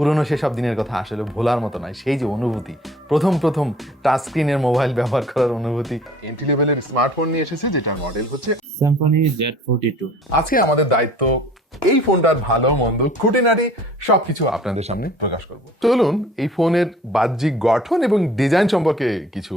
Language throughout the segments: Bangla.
পুরনো সেসব দিনের কথা আসলে ভোলার মতো নয়। সেই যে অনুভূতি, প্রথম টাচ স্ক্রিনের মোবাইল ব্যবহার করার অনুভূতি। এন্ট্রি লেভেলের স্মার্টফোন নিয়ে এসেছে, যেটার মডেল হচ্ছে Symphony Z42। আজকে আমাদের দায়িত্ব এই ফোনটার ভালো মন্দ খুঁটিনাটি সবকিছু আপনাদের সামনে প্রকাশ করব। চলুন এই ফোনের বাহ্যিক গঠন এবং ডিজাইন সম্পর্কে কিছু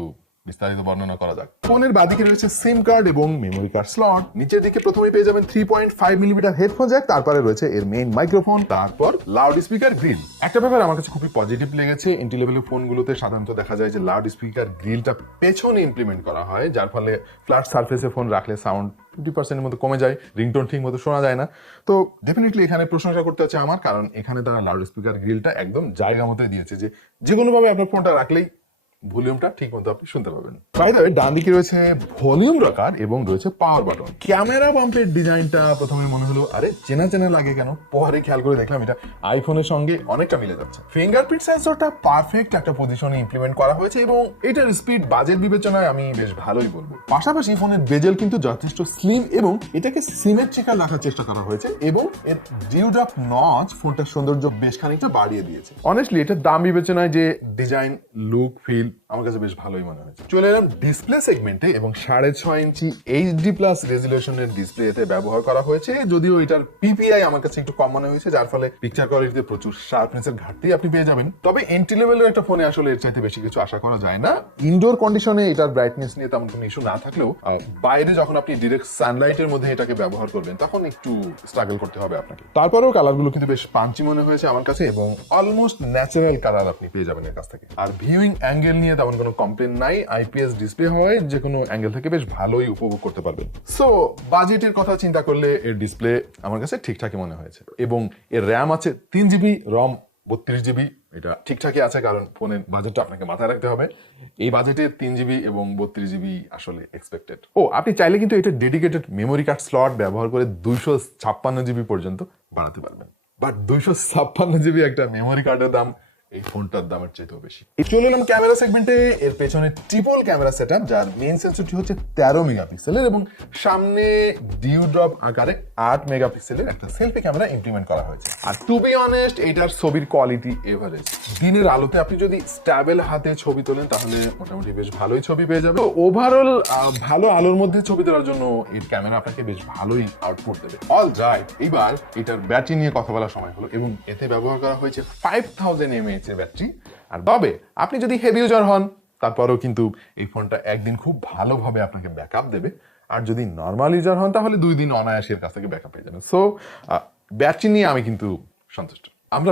বিস্তারিত বর্ণনা করা যাক। ফোনের বাঁদিকে রয়েছে সিম কার্ড এবং মেমোরি কার্ড স্লট। নিচের দিকে প্রথমেই পেয়ে যাবেন 3.5 মিলিমিটার হেডফোন জ্যাক, তারপরে রয়েছে এর মেইন মাইক্রোফোন, তারপর লাউড স্পিকার গ্রিল। একটা ব্যাপার আমার কাছে খুবই পজিটিভ লেগেছে, এন্ট্রি লেভেলের ফোনগুলোতে সাধারণত দেখা যায় যে লাউড স্পিকার গ্রিলটা পেছনে ইমপ্লিমেন্ট করা হয়, যার ফলে ফ্ল্যাট সারফেসে ফোন রাখলে সাউন্ড 50% মতো কমে যায়, রিংটোন ঠিক মতো শোনা যায় না। তো ডেফিনেটলি এখানে প্রশংসা করতে হচ্ছে আমার, কারণ এখানে তারা লাউড স্পিকার গ্রিলটা একদম জায়গা মতোই দিয়েছে, যে কোনোভাবে আপনার ফোনটা রাখলেই ভলিউমটা ঠিক মতো আপনি শুনতে পাবেন। বাই দ্য ওয়ে, ডান দিকে রয়েছে ভলিউম রকার এবং রয়েছে পাওয়ার বাটন। ক্যামেরা বাম্পের ডিজাইনটা প্রথমে মনে হলো আরে চেনা চেনা লাগে কেন, পরে খেয়াল করে দেখলাম এটা আইফোনের সঙ্গে অনেকটা মিলে যাচ্ছে। ফিঙ্গারপ্রিন্ট সেন্সরটা পারফেক্ট একটা পজিশনে ইমপ্লিমেন্ট করা হয়েছে এবং এটার স্পিড বাজেট বিবেচনায় আমি বেশ ভালোই বলবো। পাশাপাশি ফোনের বেজেল কিন্তু যথেষ্ট স্লিম এবং এটাকে সিমেট্রিক্যাল রাখার চেষ্টা করা হয়েছে এবং এর ডিউডাপ নচ ফোনটার সৌন্দর্য বেশ খানিকটা বাড়িয়ে দিয়েছে। অনেস্টলি এটার দাম বিবেচনায় যে ডিজাইন, লুক, ফিল আমার কাছে বেশ ভালোই মনে হয়েছে। চলে এলাম ডিসপ্লে সেগমেন্টে এবং 6.5 ইঞ্চি HD+ রেজুলেশনের ডিসপ্লে এতে ব্যবহার করা হয়েছে, যদিও এটার PPI আমার কাছে একটু কম মনে হয়েছে, যার ফলে পিকচার কোয়ালিটিতে প্রচুর শার্পনেসের ঘাটতি আপনি পেয়ে যাবেন। তবে এন্ট্রি লেভেলের একটা ফোনে আসলে এর চাইতে বেশি কিছু আশা করা যায় না। ইনডোর কন্ডিশনে এটার ব্রাইটনেস নিয়ে তেমন কোনো ইস্যু না থাকলেও বাইরে যখন আপনি ডিরেক্ট সানলাইটের মধ্যে এটাকে ব্যবহার করবেন তখন একটু স্ট্রাগল করতে হবে আপনাকে। তারপরেও কালারগুলো কিন্তু বেশ পাঞ্চি মনে হয়েছে আমার কাছে এবং অলমোস্ট ন্যাচারাল কালার আপনি পেয়ে যাবেন এর কাছ থেকে। আর ভিউইং অ্যাঙ্গেল নিয়ে তেমন কোনো কমপ্লেন নাই, IPS ডিসপ্লে হয়, যে কোনো অ্যাঙ্গেল থেকে বেশ ভালোই উপভোগ করতে পারবেন। সো বাজেটের কথা চিন্তা করলে এর ডিসপ্লে আমার কাছে ঠিকঠাকই মনে হয়েছে এবং এর র্যাম আছে 3GB, রম 32GB। এটা ঠিকঠাকই আছে, কারণ ফোনের বাজেটটা আপনাকে মাথায় রাখতে হবে। এই বাজেটে 3GB এবং 32GB আসলে এক্সপেক্টেড। আপনি চাইলে কিন্তু এটা ডেডিকেটেড মেমোরি কার্ড স্লট ব্যবহার করে 256GB পর্যন্ত বাড়াতে পারবেন। বাট 256GB একটা মেমোরি কার্ডের দাম এই ফোনটার দামের চাইতেও বেশি। চলে এলাম ক্যামেরা সেগমেন্টে। এর পেছনে ট্রিপল ক্যামেরা সেটআপ, যার মেইন সেন্সরটি হচ্ছে 13 মেগাপিক্সেলের এবং সামনে ডিউড্রপ আকারে 8 মেগাপিক্সেলের একটা সেলফি ক্যামেরা ইমপ্লিমেন্ট করা হয়েছে। আর টু বি অনেস্ট, এটার ছবির কোয়ালিটি এভারেজ। দিনের আলোতে আপনি যদি স্ট্যাবল হাতে ছবি তোলেন তাহলে মোটামুটি বেশ ভালোই ছবি পেয়ে যাবে। ওভারঅল ভালো আলোর মধ্যে ছবি তোলার জন্য এর ক্যামেরা আপনাকে বেশ ভালোই আউটপুট দেবে। অল রাইট, এবার এটার ব্যাটারি নিয়ে কথা বলার সময় হলো এবং এতে ব্যবহার করা হয়েছে 5000 mAh এর ব্যাটারি। আর তবে আপনি যদি হেভি ইউজার হন তারপরেও কিন্তু এই ফোনটা একদিন খুব ভালোভাবে আপনাকে ব্যাকআপ দেবে, আর যদি নর্মাল ইউজার হন তাহলে 2 দিন অনায়াসের কাছ থেকে ব্যাকআপ পেয়ে যাবেন। সো ব্যাটারি নিয়ে আমি কিন্তু সন্তুষ্ট।